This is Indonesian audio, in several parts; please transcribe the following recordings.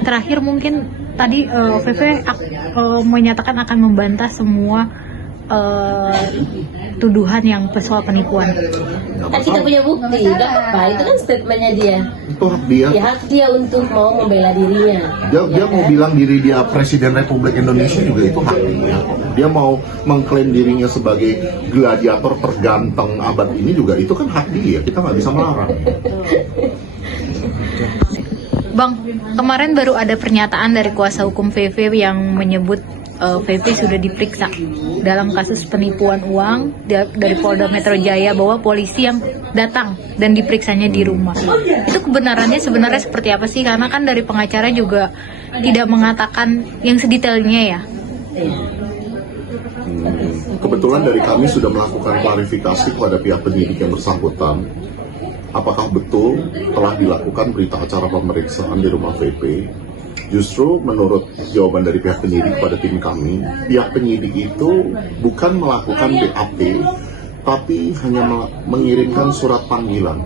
Terakhir mungkin tadi VV menyatakan akan membantah semua tuduhan yang soal penipuan. Kan kita punya bukti, nggak apa-apa. Itu kan statementnya dia. Itu hak dia. Ya hak dia untuk mau membela dirinya. Dia mau bilang diri dia Presiden Republik Indonesia juga itu hak dia. Dia mau mengklaim dirinya sebagai gladiator terganteng abad ini juga itu kan hak dia. Kita nggak bisa melarang. Bang, kemarin baru ada pernyataan dari kuasa hukum VV yang menyebut VV sudah diperiksa dalam kasus penipuan uang dari Polda Metro Jaya, bahwa polisi yang datang dan diperiksanya di rumah. Itu kebenarannya sebenarnya seperti apa sih? Karena kan dari pengacara juga tidak mengatakan yang sedetailnya ya. Kebetulan dari kami sudah melakukan klarifikasi kepada pihak penyidik yang bersangkutan. Apakah betul telah dilakukan berita acara pemeriksaan di rumah VP? Justru menurut jawaban dari pihak penyidik kepada tim kami, pihak penyidik itu bukan melakukan BAP, tapi hanya mengirimkan surat panggilan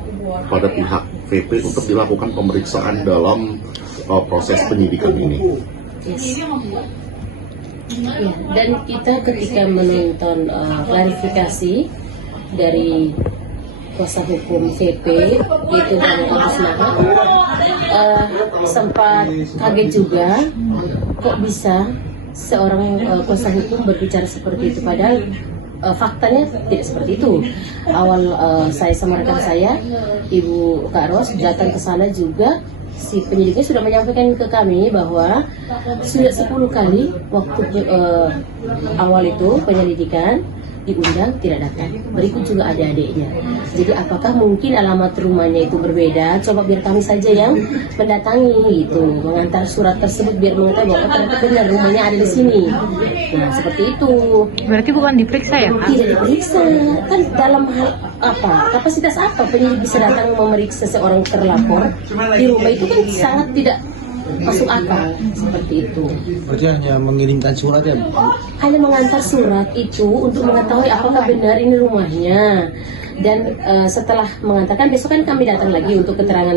pada pihak VP untuk dilakukan pemeriksaan dalam proses penyidikan ini. Ya, dan kita ketika menonton klarifikasi dari kuasa hukum VP yaitu Bang Agus Maha, sempat kaget juga kok bisa seorang kuasa hukum berbicara seperti itu, padahal faktanya tidak seperti itu. Awal saya sama rekan saya, Ibu Kak Ros, datang ke sana juga, si penyidiknya sudah menyampaikan ke kami bahwa sudah 10 kali waktu awal itu penyelidikan diundang tidak datang. Berikut juga ada adiknya. Jadi apakah mungkin alamat rumahnya itu berbeda? Coba biar kami saja yang mendatangi gitu, mengantar surat tersebut biar mengetahui bahwa ternyata benar rumahnya ada di sini. Nah seperti itu. Berarti bukan diperiksa ya, Kak? Tidak diperiksa. Kan dalam hal apa? Kapasitas apa penyidik bisa datang memeriksa seorang terlapor di rumah? Itu kan sangat tidak masuk akal seperti itu. Berarti hanya mengirimkan surat ya? Hanya mengantar surat itu untuk mengetahui apakah benar ini rumahnya. Dan setelah mengantarkan, besok kan kami datang lagi untuk keterangan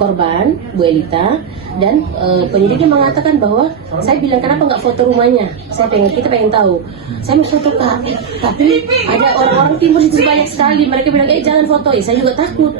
korban, Bu Elita. Dan penyidiknya mengatakan bahwa saya bilang kenapa nggak foto rumahnya? Kita pengen tahu. Saya mau foto Kak, tapi ada orang-orang timur itu banyak sekali. Mereka bilang jangan foto. Saya juga takut.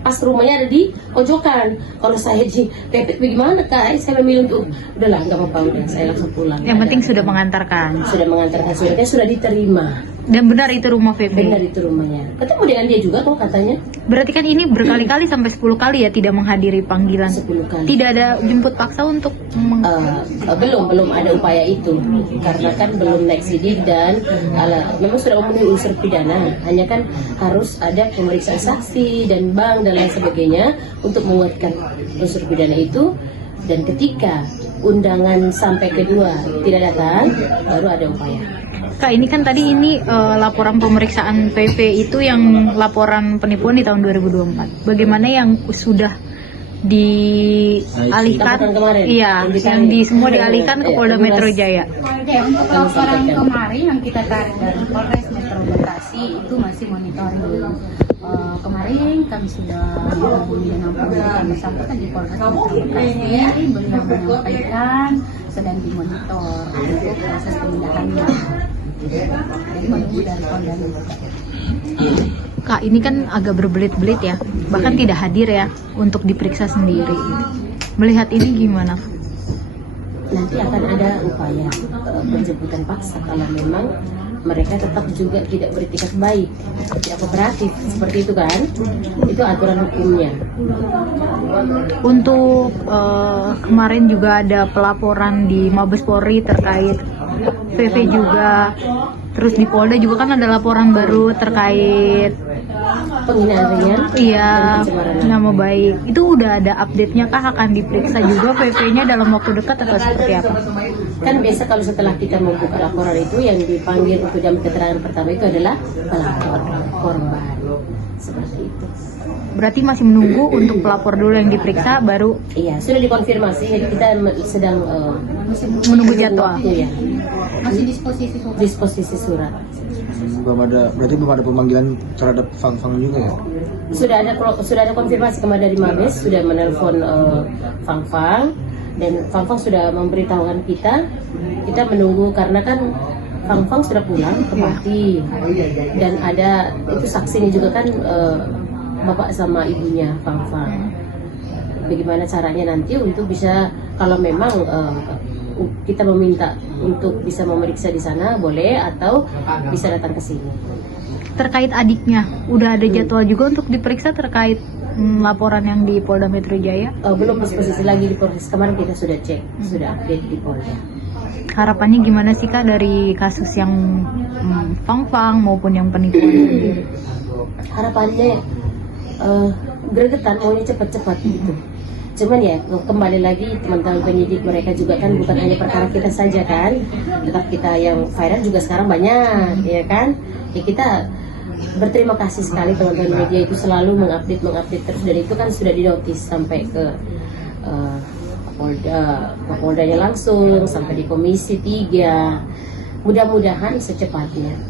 Pas rumahnya ada di pojokan. Kalau saya di pepet bagaimana Kak? Saya memilih untuk udahlah nggak apa-apa, udah saya langsung pulang. Yang penting sudah mengantarkan. Sudah mengantarkan suratnya, sudah diterima. Dan benar itu rumah VV. Benar itu rumahnya. Ketemu dengan dia juga kok katanya. Berarti kan ini berkali-kali sampai 10 kali ya tidak menghadiri panggilan. 10 kali. Tidak ada jemput paksa untuk belum ada upaya itu karena kan belum naik sidik dan memang sudah memenuhi unsur pidana, hanya kan harus ada pemeriksaan saksi dan bank dan lain sebagainya untuk menguatkan unsur pidana itu. Dan ketika undangan sampai kedua tidak datang, baru ada upaya. Kak, ini kan tadi laporan pemeriksaan VV itu yang laporan penipuan di tahun 2024. Bagaimana yang sudah dialihkan? Iya, yang semua dialihkan ke Polda Metro Jaya. Ya, untuk laporan kemarin yang kita tarik dari Polres Metro Bekasi itu masih monitoring dulu. Kemarin kami sudah menghubungi dengan Polda bersangkutan di Polres Metro Bekasi, beliau menyampaikan sedang dimonitor untuk proses pemindahannya. Jadi menunggu dari Polda Metro. Kak, ini kan agak berbelit-belit ya, bahkan tidak hadir ya untuk diperiksa sendiri. Melihat ini gimana? Nanti akan ada upaya penjemputan paksa kalau memang mereka tetap juga tidak beretikat baik, tidak kooperatif, seperti itu kan? Itu aturan hukumnya. Untuk kemarin juga ada pelaporan di Mabes Polri terkait VV juga. Terus di Polda juga kan ada laporan baru terkait Penghinaan ringan. Iya, dan pencemaran nama baik. Itu udah ada update-nya kah? Akan diperiksa juga VV-nya dalam waktu dekat atau seperti apa? Kan biasa kalau setelah kita membuka laporan itu yang dipanggil untuk jam keterangan pertama itu adalah pelapor korban. Seperti itu. Berarti masih menunggu untuk pelapor dulu yang diperiksa baru? Iya, sudah dikonfirmasi. Kita sedang menunggu jadwal. Waktu, ya. Masih disposisi surat. Disposisi surat. Berarti belum ada pemanggilan terhadap Fang juga ya? Sudah ada konfirmasi kemarin dari Mabes, sudah menelpon Fang dan Fang sudah memberitahukan kita menunggu karena kan Fang sudah pulang ke Pati dan ada itu saksinya juga kan bapak sama ibunya Fang. Bagaimana caranya nanti untuk bisa kalau memang kita meminta untuk bisa memeriksa di sana boleh atau bisa datang ke sini. Terkait adiknya, udah ada jadwal juga untuk diperiksa terkait laporan yang di Polda Metro Jaya? Belum posisi lagi di Polres, kemarin kita sudah cek, sudah update di Polda. Harapannya gimana sih Kak dari kasus yang Fang maupun yang penipuan sendiri? Harapannya gregetan maunya cepat-cepat gitu. Cuman ya kembali lagi teman-teman penyidik mereka juga kan bukan hanya perkara kita saja kan, tetap kita yang viral juga sekarang banyak ya kan. Ya kita berterima kasih sekali teman-teman media itu selalu mengupdate terus dan itu kan sudah dinotis sampai ke Poldanya langsung sampai di Komisi 3. Mudah-mudahan secepatnya.